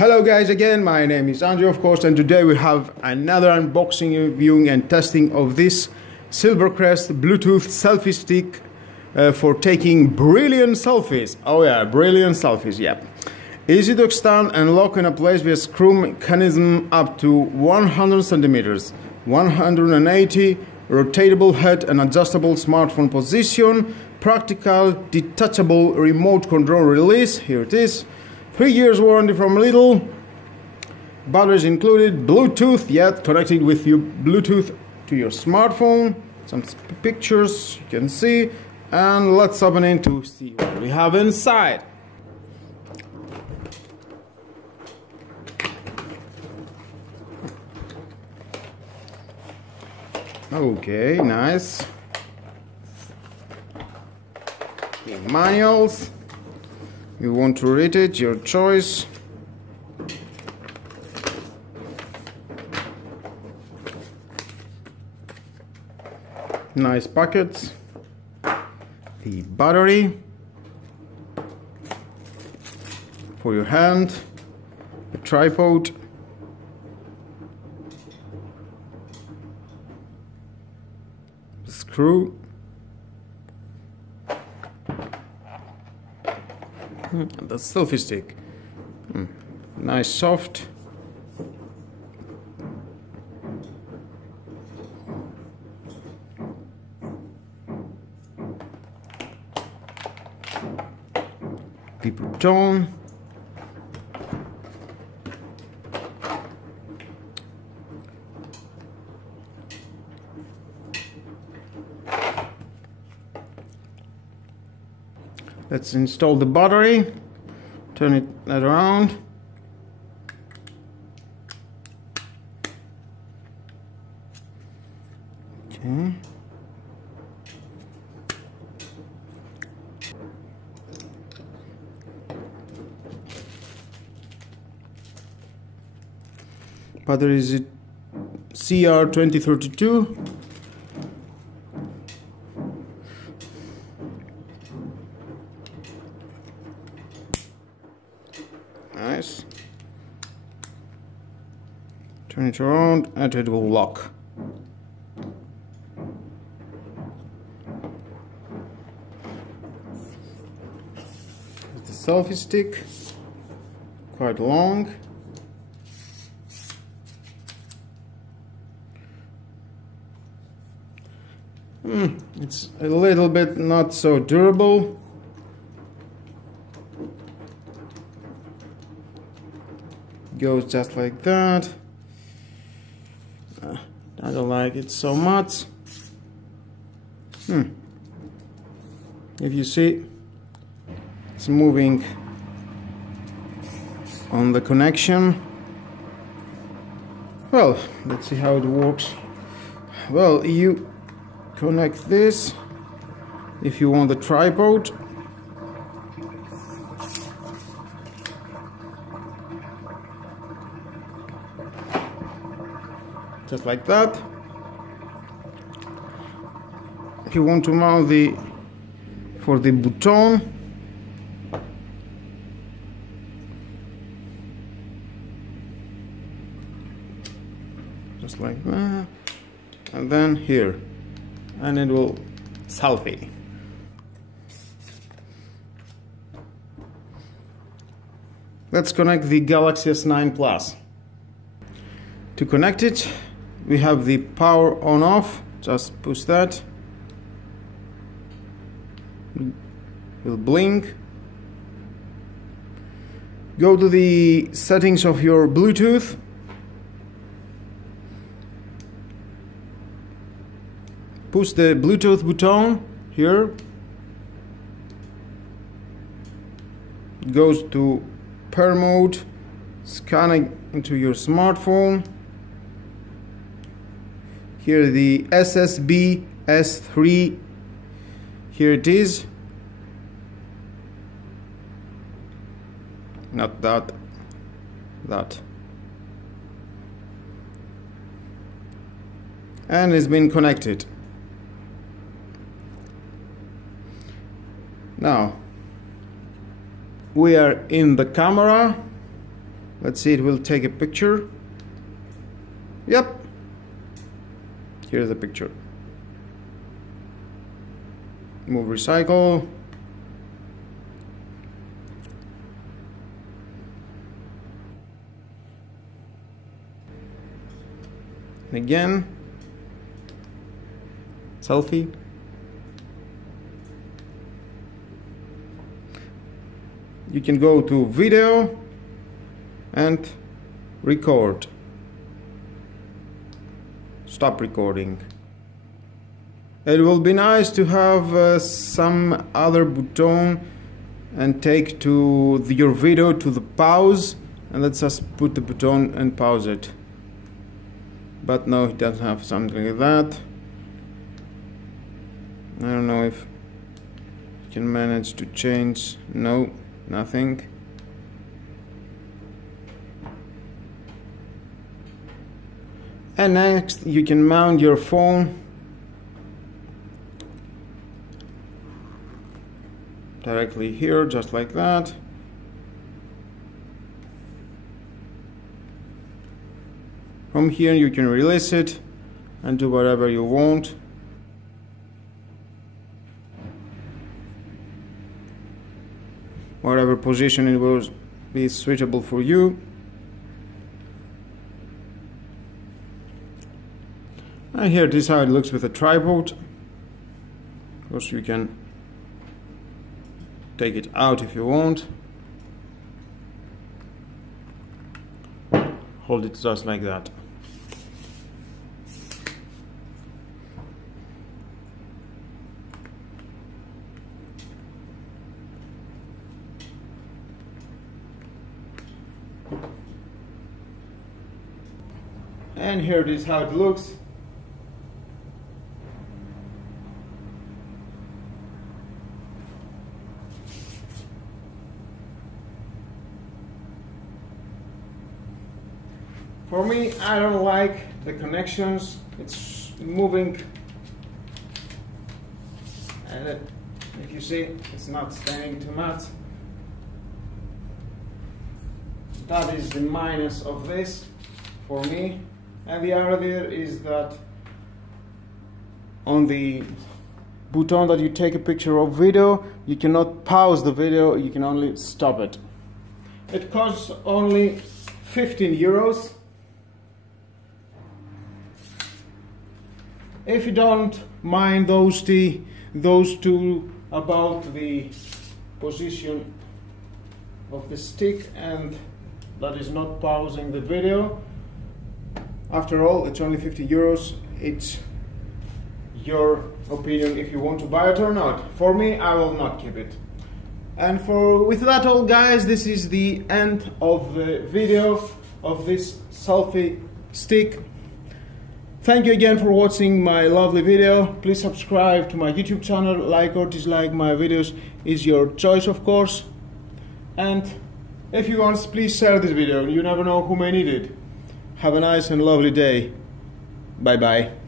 Hello guys, again, my name is Andrew, of course, and today we have another unboxing, viewing and testing of this Silvercrest Bluetooth selfie stick for taking brilliant selfies. Oh yeah, brilliant selfies, yeah. Easy to extend and lock in a place with a screw mechanism up to 100 centimeters, 180 rotatable head and adjustable smartphone position, practical detachable remote control release, here it is. 3 years warranty from Lidl, batteries included, Bluetooth, yet connected with your Bluetooth to your smartphone, some pictures you can see, and let's open it to see what we have inside. Okay, nice. The manuals. You want to read it, your choice. Nice packets. The battery for your hand, the tripod, the screw, the selfie stick. Nice soft. The button. Let's install the battery. Turn it around. Okay. Battery is CR2032. Nice. Turn it around and it will lock. The selfie stick, quite long. It's a little bit not so durable. Goes just like that. I don't like it so much. If you see, it's moving on the connection. Well, let's see how it works. Well, you connect this if you want the tripod. Just like that. If you want to mount the button, just like that, and then here, and it will selfie. Let's connect the Galaxy S9 Plus. To connect it, we have the power on off. Just push that. It will blink. Go to the settings of your Bluetooth. Push the Bluetooth button here. It goes to pair mode. Scanning into your smartphone. Here the SSBS 3. Here it is. Not that. That. And it's been connected. Now we are in the camera. Let's see, it will take a picture. Yep. Here's the picture. Move recycle. And again, selfie. You can go to video and record. Stop recording. It will be nice to have some other button and take to your video to the pause, and let's just put the button and pause it. But no, it doesn't have something like that. I don't know if you can manage to change. No, nothing. And next you can mount your phone directly here, just like that. From here you can release it and do whatever you want. Whatever position it will be suitable for you. And here, this is how it looks with a tripod. Of course, you can take it out if you want. Hold it just like that. And here it is how it looks. For me, I don't like the connections. It's moving, and if you see, it's not staying too much. That is the minus of this for me. And the other is that on the button that you take a picture of video, you cannot pause the video, you can only stop it. It costs only 15 euros. If you don't mind those two about the position of the stick, and that is not pausing the video, after all, it's only 50 euros. It's your opinion if you want to buy it or not. For me, I will not keep it. And with that all, guys, this is the end of the video of this selfie stick. Thank you again for watching my lovely video. Please subscribe to my YouTube channel. Like or dislike my videos is your choice, of course. And if you want, please share this video. You never know who may need it. Have a nice and lovely day. Bye bye.